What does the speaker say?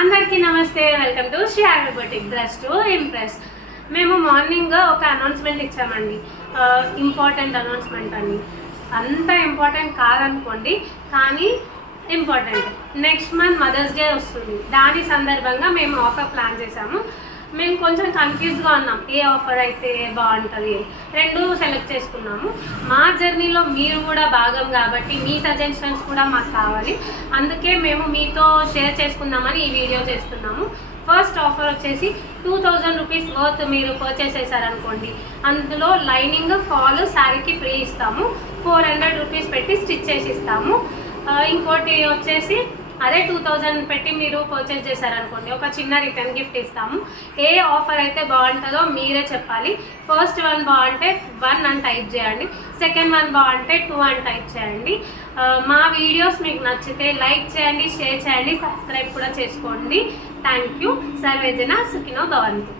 అందరికీ నమస్తే, welcome to Shri boutique dress to impress. మేము మార్నింగ్ ఒక అనౌన్స్మెంట్ ఇచ్చామండి, ఇంపార్టెంట్ అనౌన్స్మెంట్ అని. అంత ఇంపార్టెంట్ కాదనుకోండి, కానీ important. Next month mother's day వస్తుంది. దాని సందర్భంగా మేము ఆఫర్ ప్లాన్ చేసాము. మేము కొంచెం కన్ఫ్యూజ్గా ఉన్నాం, ఏ ఆఫర్ అయితే బాగుంటుంది. రెండు సెలెక్ట్ చేసుకున్నాము. మా జర్నీలో మీరు కూడా భాగం కాబట్టి మీ సజెషన్స్ కూడా మాకు కావాలి. అందుకే మేము మీతో షేర్ చేసుకుందామని ఈ వీడియో చేస్తున్నాము. ఫస్ట్ ఆఫర్ వచ్చేసి 2000 రూపీస్ వర్త్ మీరు పర్చేస్ చేశారనుకోండి, అందులో లైనింగ్ ఫాల్ శారీకి ఫ్రీ ఇస్తాము. 400 రూపీస్ పెట్టి స్టిచ్ చేసి ఇస్తాము. ఇంకోటి వచ్చేసి అదే 2000 పెట్టి మీరు పర్చేస్ చేశారనుకోండి, ఒక చిన్న రిటర్న్ గిఫ్ట్ ఇస్తాము. ఏ ఆఫర్ అయితే బాగుంటుందో మీరే చెప్పాలి. ఫస్ట్ వన్ బాగుంటే 1 అని టైప్ చేయండి, సెకండ్ వన్ బాగుంటే 2 అని టైప్ చేయండి. మా వీడియోస్ మీకు నచ్చితే లైక్ చేయండి, షేర్ చేయండి, సబ్స్క్రైబ్ కూడా చేసుకోండి. Thank you. సర్వేజన సుఖినో భవంతు.